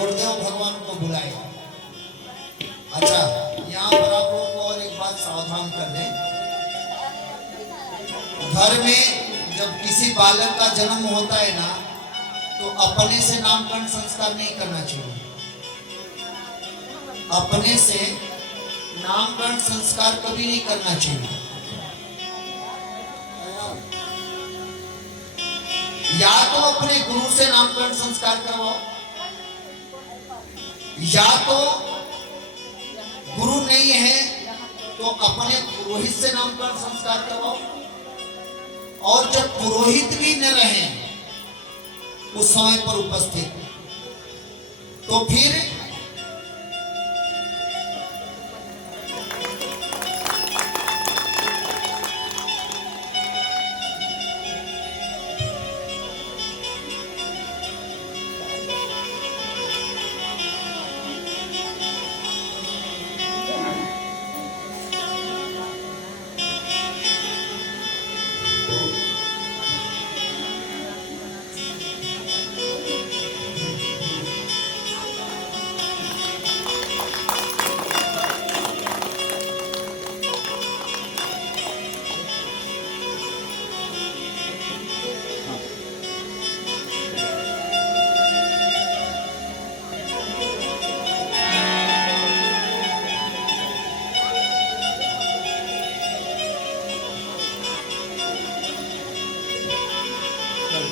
गुरुदेव भगवान को बुलाएगा। अच्छा, यहाँ पर आप लोगों को और एक बात सावधान कर दें, घर में जब किसी बालक का जन्म होता है ना, तो अपने से नामकरण संस्कार नहीं करना चाहिए। अपने से नामकरण संस्कार कभी नहीं करना चाहिए। या तो अपने गुरु से नामकरण संस्कार करवाओ, या तो गुरु नहीं है तो अपने पुरोहित से नामकरण संस्कार करवाओ। और जब पुरोहित भी न रहे उस समय पर उपस्थित, तो फिर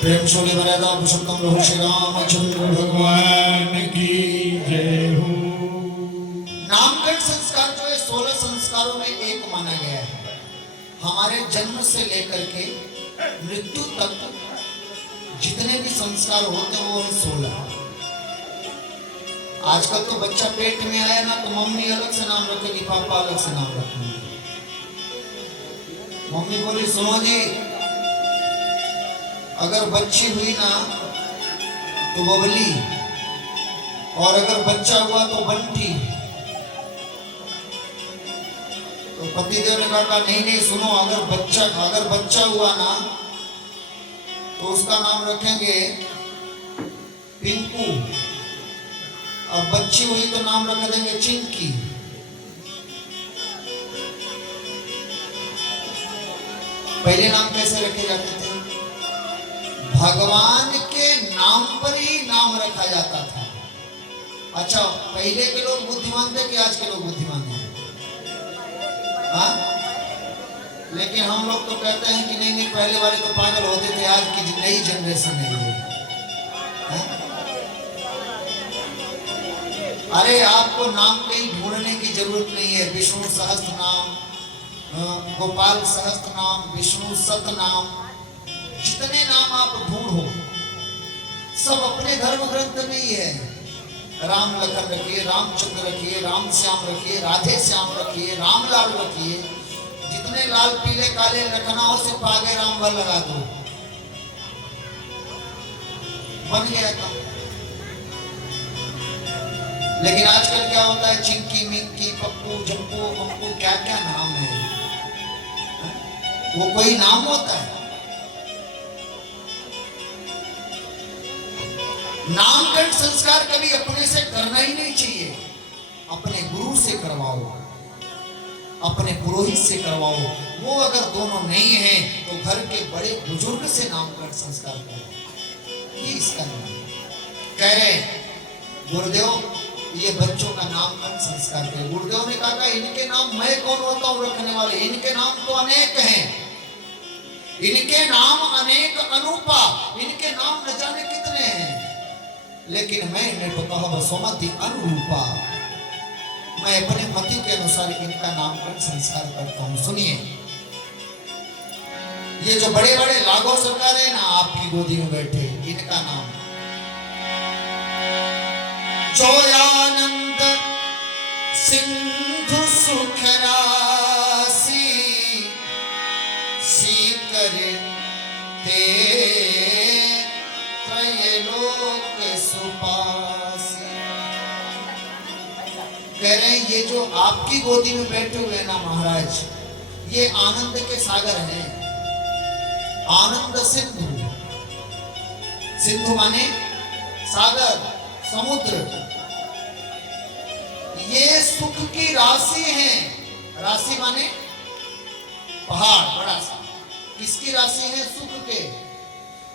प्रेम शोले मर्यादा पुरुषोत्तम प्रभु श्री रामचंद्र भगवान की जय हो। नामकरण संस्कार जो है 16 संस्कारों में एक माना गया है। हमारे जन्म से लेकर के मृत्यु तक जितने भी संस्कार होते हैं वो है 16। आजकल तो बच्चा पेट में आया ना तो मम्मी अलग से नाम रखेगी, पापा अलग से नाम रखेंगे। मम्मी बोली सुनो जी, अगर बच्ची हुई ना तो बबली, और अगर बच्चा हुआ तो बंटी। तो पतिदेव ने कहा नहीं नहीं सुनो, अगर बच्चा हुआ ना तो उसका नाम रखेंगे पिंकू, और बच्ची हुई तो नाम रख देंगे चिंकी। पहले नाम कैसे रखे जाते थे? भगवान के नाम पर ही नाम रखा जाता था। अच्छा, पहले के लोग बुद्धिमान थे कि आज के लोग बुद्धिमान हैं? हाँ? लेकिन हम लोग तो कहते हैं कि नहीं नहीं पहले वाले तो पागल होते थे, आज की नई जनरेशन है ये। अरे आपको नाम कहीं ढूंढने की जरूरत नहीं है। विष्णु सहस्त्र नाम, गोपाल सहस्त्र नाम, विष्णु सत नाम, जितने नाम आप ढूंढो सब अपने धर्म ग्रंथ में ही है। राम लखन रखिए, रामचंद्र रखिए, राम श्याम रखिए, राधे श्याम रखिए, रामलाल रखिए। जितने लाल पीले काले रखना हो सिर्फ आगे राम वर लगा दो, बन गया काम। लेकिन आजकल क्या होता है, चिंकी मिंकी पप्पू जप्पू मप्पू क्या क्या नाम है। वो कोई नाम होता है? नामकरण संस्कार कभी अपने से करना ही नहीं चाहिए। अपने गुरु से करवाओ, अपने पुरोहित से करवाओ। वो अगर दोनों नहीं है तो घर के बड़े बुजुर्ग से नामकरण संस्कार करो। ये इसका नाम कह रहे गुरुदेव, ये बच्चों का नामकरण संस्कार करें। गुरुदेव ने कहा इनके नाम मैं कौन होता हूँ रखने वाले? इनके नाम तो अनेक हैं, इनके नाम अनेक अनूपा, इनके नाम न जाने कितने हैं। लेकिन मैं नृपतः वसुमति अनुरूपा, मैं अपने मति के अनुसार इनका नामकरण संस्कार करता हूं। सुनिए, ये जो बड़े बड़े लागो सरकार है ना आपकी गोदी में बैठे, इनका नाम जोयानंद सिंधु सुख राशि सीकर ते त्रैलोक सुपासी। कह रहे हैं ये जो आपकी गोदी में बैठे हुए ना महाराज, ये आनंद के सागर हैं। आनंद सिंधु, सिंधु माने सागर, समुद्र, ये सुख की राशि है। राशि माने पहाड़ बड़ा सा, किसकी राशि है? सुख के।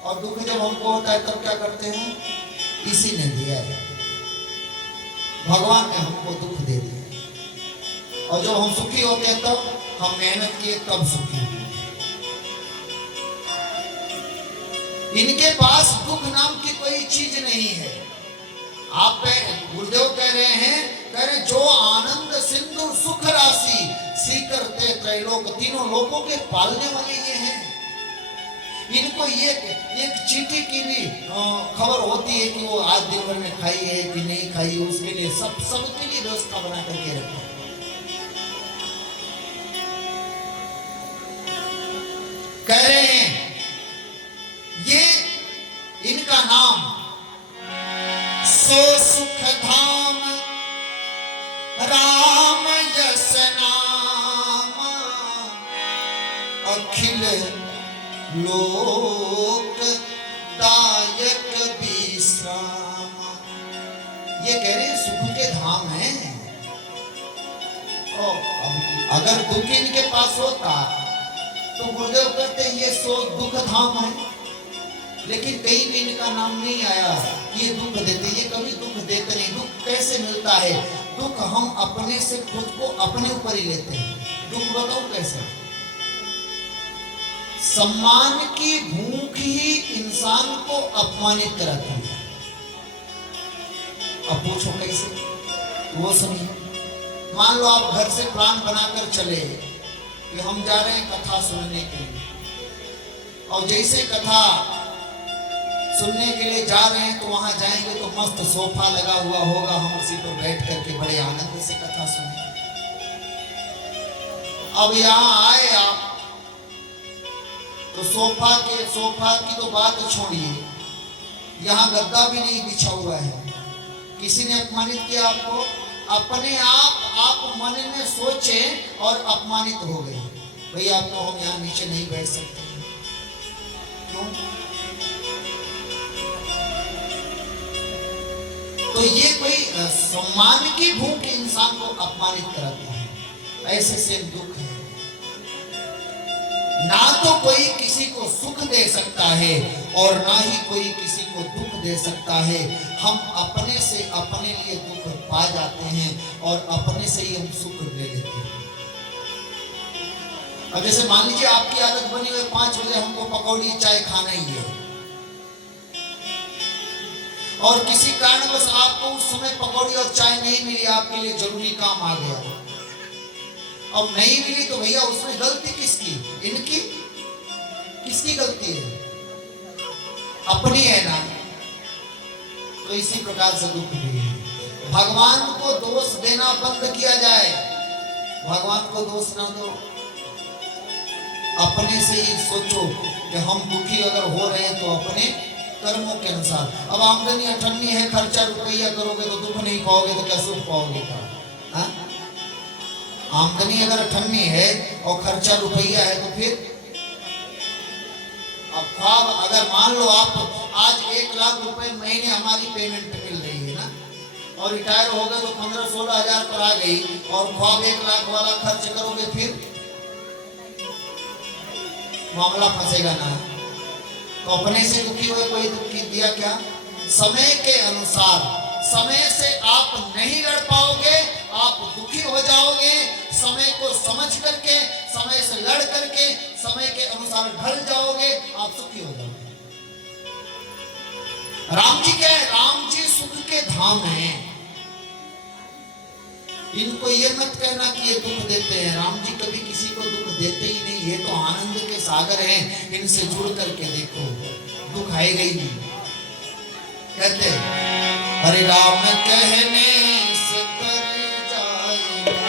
और दुख जब हमको होता है तब क्या करते हैं? इसी ने दिया है, भगवान ने हमको दुख दे दिया। और जब हम सुखी होते हैं तब हम मेहनत किए तब सुखी हुए। इनके पास दुख नाम की कोई चीज नहीं है। आप गुरुदेव कह रहे जो आनंद सिंधु सुख राशि सीकरते त्रैलोक, तीनों लोकों के पालने वाले ये हैं। इनको ये एक चींटी की भी खबर होती है कि वो आज दिन भर में खाई है कि नहीं खाई है, उसके लिए सबके लिए व्यवस्था बना करके रखते हैं। कह रहे हैं ये इनका नाम सो सुख धाम राम यस नाम अखिल लोक दायक विश्राम। ये कह रहे हैं सुख के धाम है। अगर दुख इनके पास होता तो गुरुदेव कहते हैं ये सो दुख धाम है, लेकिन कहीं भी इनका नाम नहीं आया ये दुख देते। ये कभी दुख देते नहीं। दुख कैसे मिलता है? दुख हम अपने से खुद को अपने ऊपर ही लेते हैं। दुख बताओ कैसे? सम्मान की भूख ही इंसान को अपमानित कराती है। अब पूछो कैसे? वो सुनिए। मान लो आप घर से प्लान बनाकर चले कि हम जा रहे हैं कथा सुनने के लिए, और जैसे कथा सुनने के लिए जा रहे हैं तो वहां जाएंगे तो मस्त सोफा लगा हुआ होगा, हम उसी पर बैठ करके बड़े आनंद से कथा सुनेंगे। अब यहां आए आप तो सोफा की तो बात छोड़िए, यहाँ गद्दा भी नहीं बिछा हुआ है। किसी ने अपमानित किया आपको? अपने आप मन में सोचे और अपमानित हो गए, भैया आप तो हम यहाँ नीचे नहीं बैठ सकते। क्यों? तो ये कोई सम्मान की भूख इंसान को अपमानित कराती है। ऐसे से दुख है। ना तो कोई किसी को सुख दे सकता है और ना ही कोई किसी को दुख दे सकता है। हम अपने से अपने लिए दुख पा जाते हैं और अपने से ही हम सुख ले लेते हैं। अब जैसे मान लीजिए आपकी आदत बनी हुई 5 बजे हमको पकौड़ी चाय खाना ही है, और किसी कारणवश आपको उस समय पकौड़ी और चाय नहीं मिली, आपके लिए जरूरी काम आ गया, अब नहीं मिली तो भैया उसमें गलती किसकी? इनकी? किसकी गलती है? अपनी है ना। तो इसी प्रकार से दुख भी है। भगवान को दोष देना बंद किया जाए। भगवान को दोष ना दो, अपने से ही सोचो कि हम दुखी अगर हो रहे हैं तो अपने कर्मों के अनुसार। अब आमदनी अठन्नी है, खर्चा रुपया करोगे तो दुख नहीं पाओगे तो क्या सुख पाओगे? क्या आमदनी अगर अठन्नी है और खर्चा रुपया है तो फिर? अब ख्वाब अगर मान लो आप आज 1 लाख रुपए महीने हमारी पेमेंट मिल रही है ना, और रिटायर हो गए तो 15-16 हजार पर आ गई, और ख्वाब 1 लाख वाला खर्च करोगे फिर मामला फंसेगा ना। तो अपने से दुखी हुए कोई दुखी दिया क्या? समय के अनुसार, समय से आप नहीं लड़ पाओगे, आप दुखी हो जाओगे। समय को समझ करके, समय से लड़ करके, समय के अनुसार ढल जाओगे, आप सुखी हो जाओगे। राम जी क्या है? राम जी सुख के धाम हैं। इनको ये मत कहना कि ये दुख देते हैं। राम जी कभी किसी को दुख देते ही नहीं। ये तो आनंद के सागर हैं, इनसे जुड़ करके देखो, दुख आएगा ही नहीं। कहते हरे राम कहने से कर जाएगा।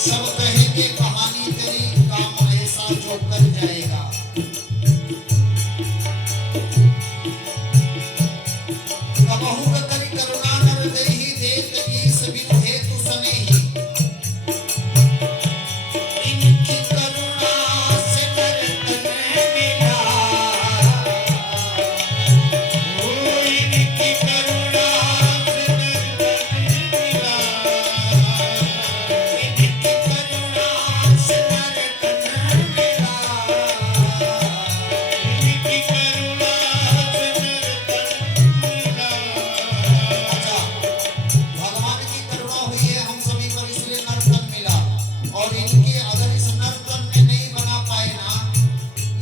सब कहेंगे कहानी तेरी, काम ऐसा जो कर जाएगा। कबहू करी करुणा नर देहि, देत ईस बिनु हेतु सनेहि। इनकी करुणा से नर तन मिला, इनकी करुणा से नर तन मिला, इनकी करुणा से नर तन मिला, इनकी करुणा से नर तन मिला। अच्छा, भगवान की करुणा हुई है हम सभी पर, इसलिए नर तन मिला। और इनके अगर इस नर तन में नहीं बना पाए ना,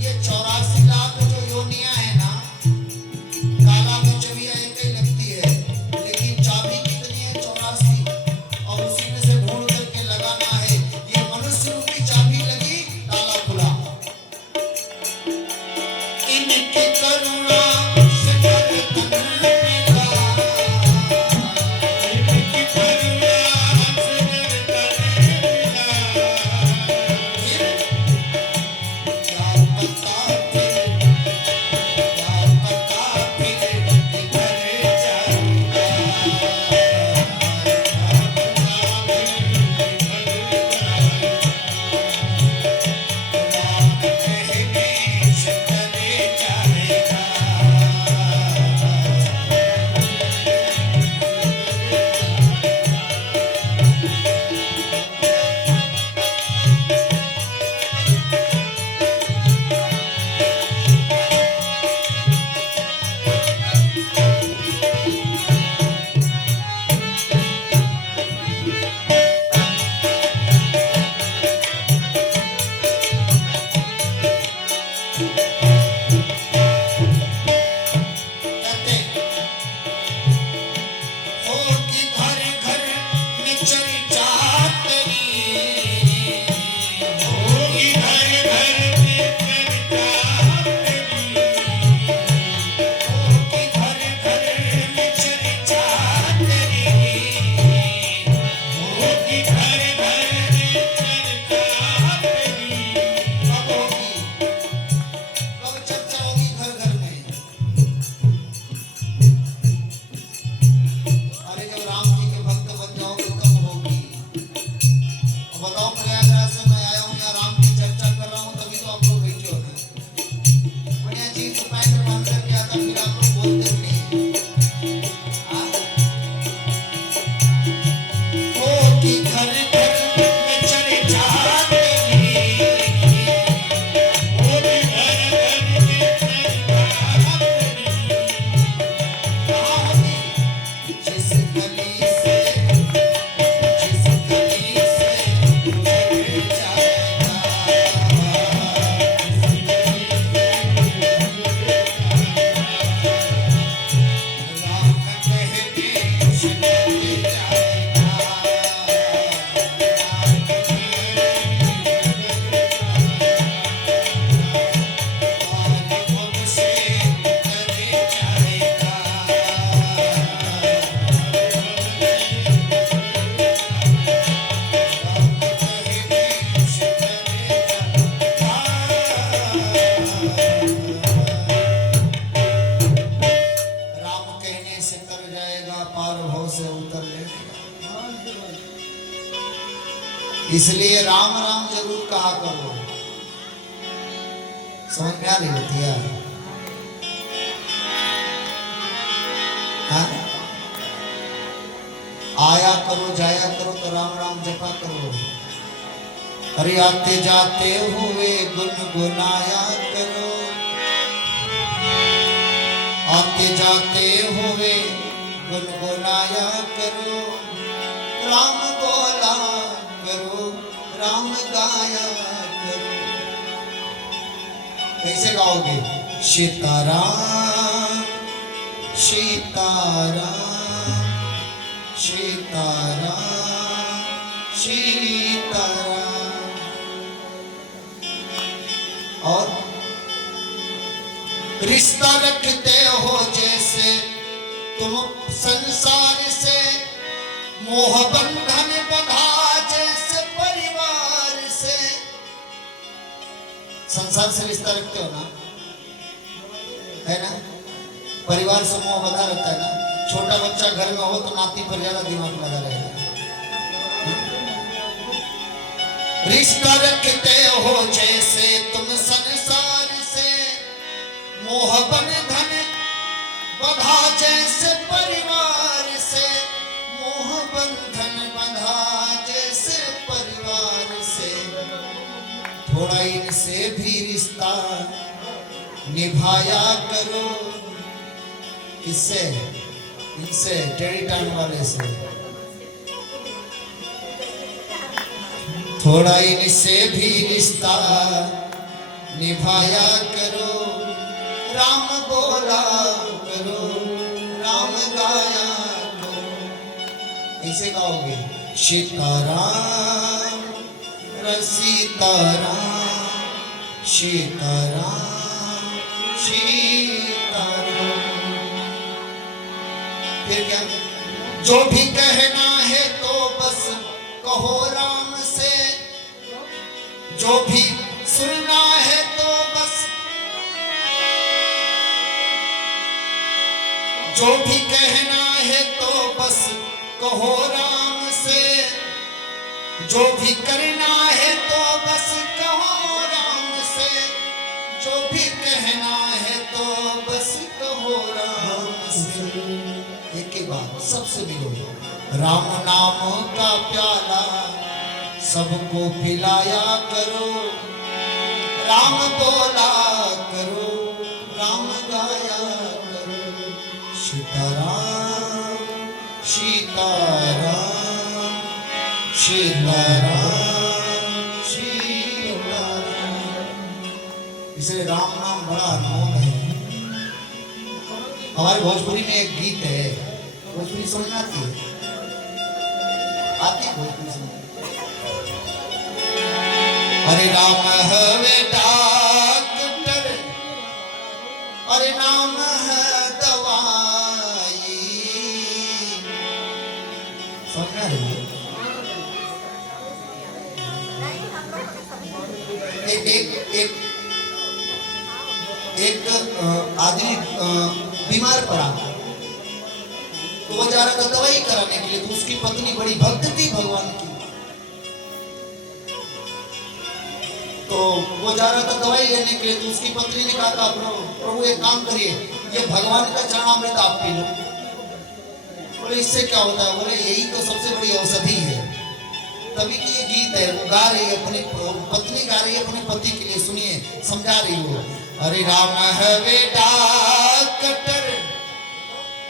ये 84 लाख जो योनियां है ना, ताला में चाबियां एक ही लगती है, लेकिन चाबी कितनी है? 84। और उसी में से ढूंढ करके लगाना है। ये मनुष्य रूपी चाबी लगी, ताला खुला। इनकी करुणा से नर तन मिला, इनकी करुणा से नर तन मिला। फिर क्या पता फिर, क्या पता फिर किधर जाऊंगा, राम कहने से करे जाएगा। कहते हो कि घर घर में चर्चा तेरी, हो कि घर घर में चर्चा तेरी, हो कि घर घर में चर्चा तेरी, हो कि घर घर में चर्चा तेरी। कब होगी? कब चर्चा होगी घर घर में? अरे जब राम जी के भक्त बन जाओगे तब होगी। अब बताओ, प्रयागराज से मैं आया हूँ, यहाँ राम की चर्चा कर रहा हूँ, तभी तो आप लोग बैठे हो गए। बढ़िया जीन्स पैंट पहन करके आता, फिर आप लोग बोलते भी नहीं। हाँ? हो कि घर घर में चर्चा तेरी, हो कि घर घर में चर्चा तेरी। कहाँ होगी? जिस गली से, जिस गली से गुजर जाएगा, जिस गली से राम कहने से करे जाएगा, राम कहने से करे जाएगा। राम कहने से कर जाएगा, पार भव से उतर लेगा। इसलिए राम राम जरूर कहा करो। समझ में आ रही होती है? हाँ? आया करो जाया करो तो राम राम जपा करो। अरे आते जाते हुए गुनगुनाया करो, आते जाते हुए गुनगुनाया करो, राम बोला करो, राम गाया करो। कैसे गाओगे? सीताराम सीताराम सीताराम सीताराम। और रिश्ता रखते हो जैसे तुम संसार से, मोह बंधन बंधा जैसे परिवार संसार से रिश्ता रखते हो ना, है ना? परिवार से मोह बधा रहता है ना। छोटा बच्चा घर में हो तो नाती पर ज्यादा दिमाग लगा रहेगा। रिश्ता रखते हो जैसे तुम संसार से, मोह बंधन बंधा जैसे परिवार से, मोह बंधन बंधा जैसे परिवार से। थोड़ा इनसे भी रिश्ता निभाया करो। किससे? इनसे, टेढ़ी टांग वाले से। थोड़ा इनसे भी रिश्ता निभाया करो। राम बोला करो, राम गाया करो। ऐसे गाओगे, सीताराम सीताराम सीताराम सीताराम। फिर क्या? जो भी कहना है तो बस कहो राम से, जो भी सुनना है तो बस, जो भी कहना है तो बस कहो राम से, जो भी करना है तो बस कहो राम से, जो भी कहना है तो बस कहो राम से। एक के बाद सबसे मिलो। राम नाम का प्याला सबको पिलाया करो। राम बोला करो, राम गाया करो। सीताराम सीताराम सीताराम सीताराम। इसलिए राम नाम बड़ा अनमोल है। हमारे भोजपुरी में एक गीत है, भोजपुरी समझ आती है? आती भोजपुरी समझ? हरे राम हवे डॉक्टर, हरे नाम है दवाई। समझ रही है? एक आदमी बीमार पड़ा, तो वो जा रहा था दवाई कराने के लिए। तो उसकी पत्नी बड़ी भक्त थी भगवान की, तो वो जा रहा था दवाई लेने के लिए। तो उसकी पत्नी ने कहा था, प्रभु एक काम करिए, ये भगवान का चरणामृत आप पी लो। बोले इससे क्या होता है? बोले यही तो सबसे बड़ी औषधि है। तभी की ये गीत है, वो गा रही है, अपनी पत्नी गा रही है अपने पति के लिए। सुनिए, समझा रही हो। हरे राम हवे डॉक्टर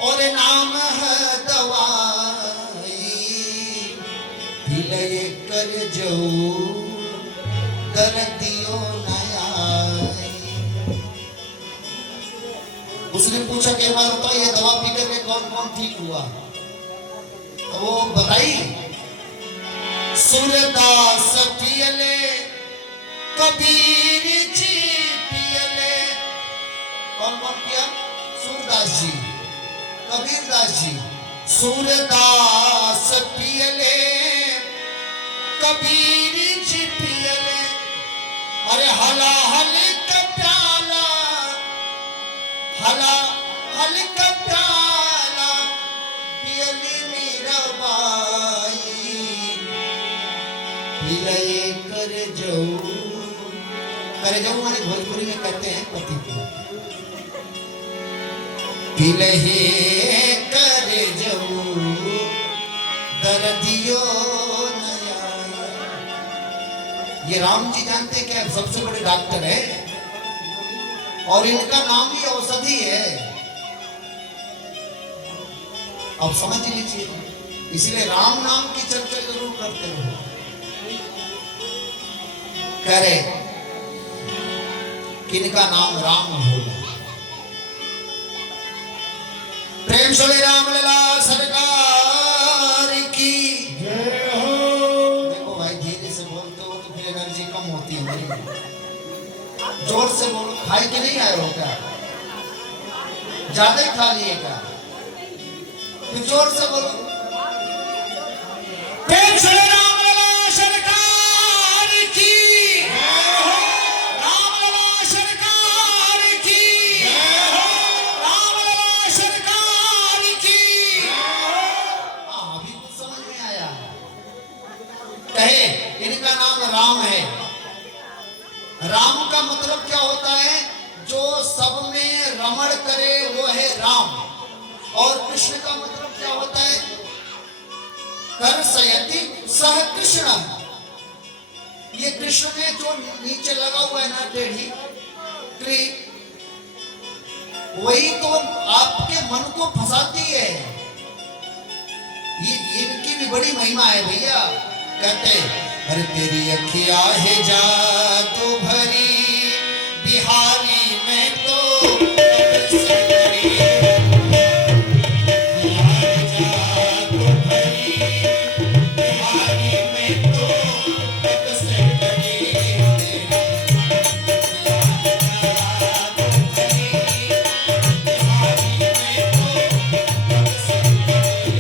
और नाम है दवाई, विलय कर जो दर्दियों नया। उसने पूछा कि बार बताओ, ये दवा पी करके कौन कौन ठीक हुआ? तो वो बताई, सूरदास पियले, कबीर जी पियले। कौन कौन पिया? सूरदास जी, कबीरदास जी। सूरदास पियले, कबीर जी पियले। अरे हला हल का प्याला, हला हल का प्याला पियली मीराबाई। विलय कर जाऊं, करे जाऊं हमारे भोजपुरी में कहते हैं पति को। विलय कर जाऊं दर्दियों नया। ये राम जी जानते क्या, सबसे बड़े डॉक्टर है और इनका नाम ही औषधि है। अब समझ लीजिए, इसलिए राम नाम की चर्चा जरूर करते रहो। करे किनका नाम राम होगा। प्रेम से राम लला सरकार की जय हो। देखो भाई, धीरे से बोलते हो तो फिर एनर्जी कम होती है मेरी। जोर से बोलो। खाई के नहीं आए हो क्या? ज्यादा ही खा लिए क्या? फिर जोर से बोलो। प्रेम से राम लला सरकार की जय हो। राम नाम राम है। राम का मतलब क्या होता है? जो सब में रमण करे वो है राम। और कृष्ण का मतलब क्या होता है? कर्षयति सह कृष्ण। ये कृष्ण में जो नीचे लगा हुआ है ना टेढ़ी क्री, वही तो आपके मन को फंसाती है। ये इनकी भी बड़ी महिमा है भैया। कहते अरे तेरी अखियां है जादू भरी, बिहारी में तो कब से डरी। बिहारी जादू भरी, बिहारी में तो कब से डरी। जादू भरी, बिहारी में तो कब से डरी।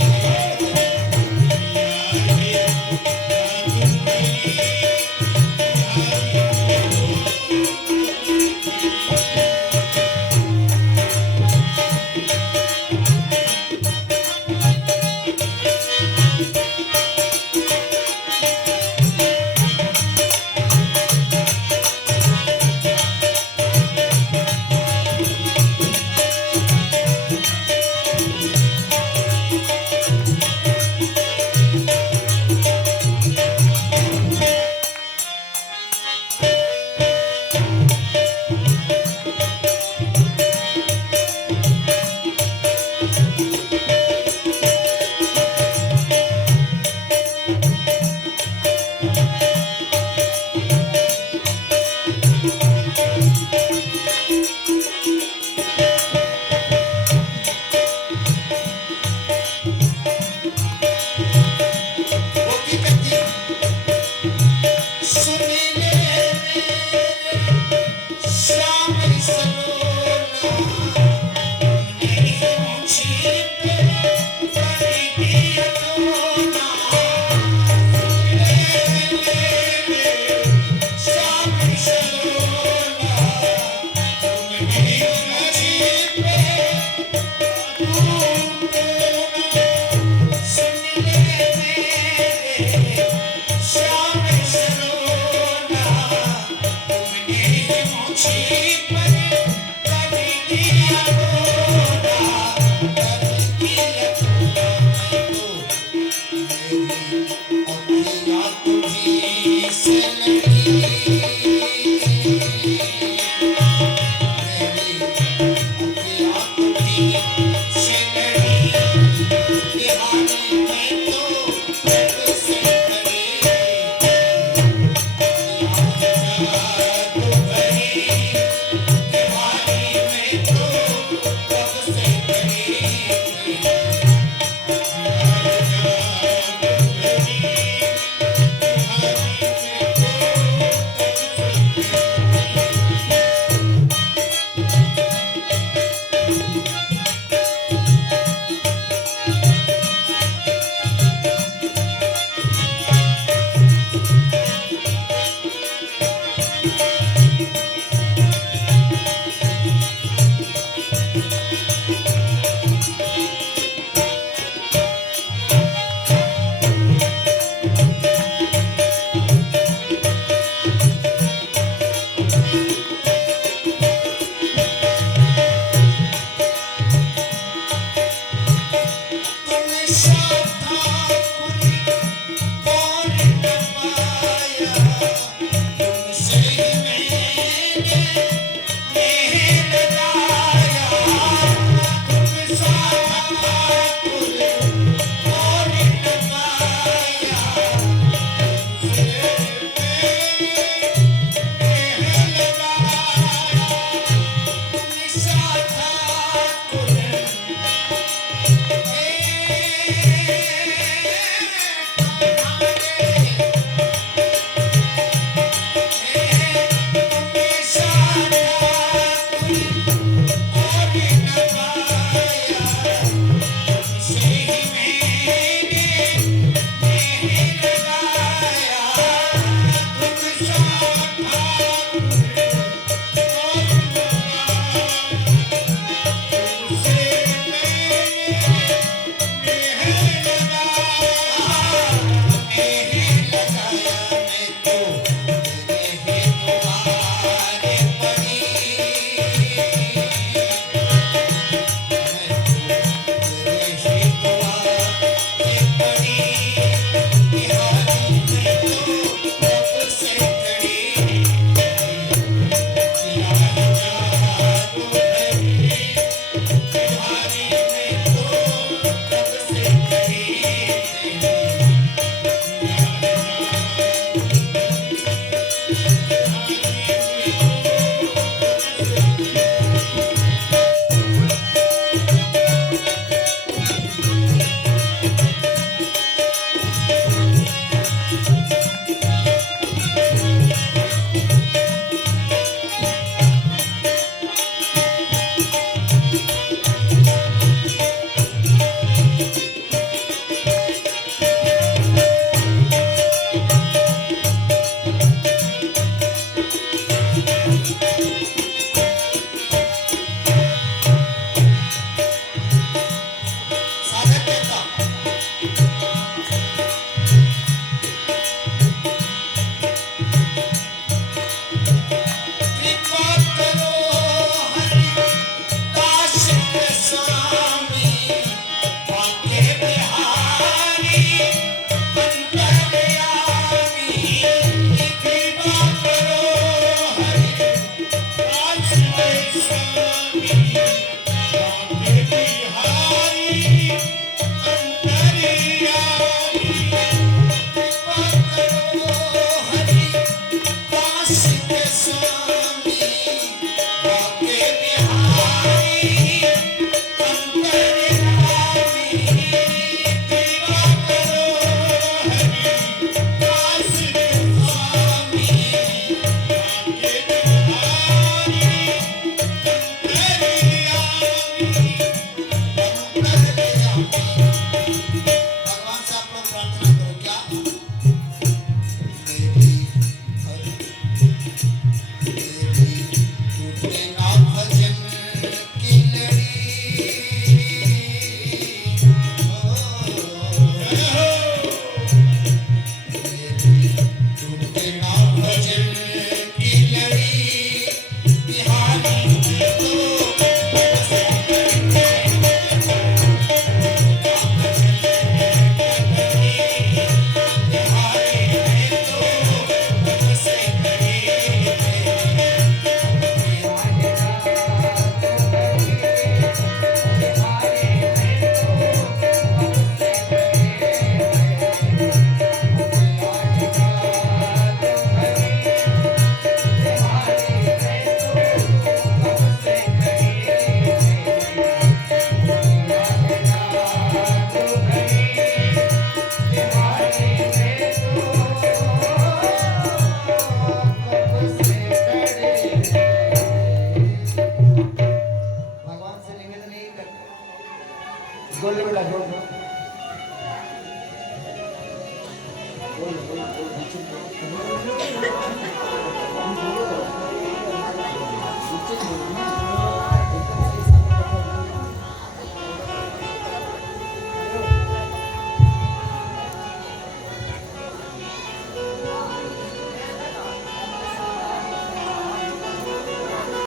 लिखी बात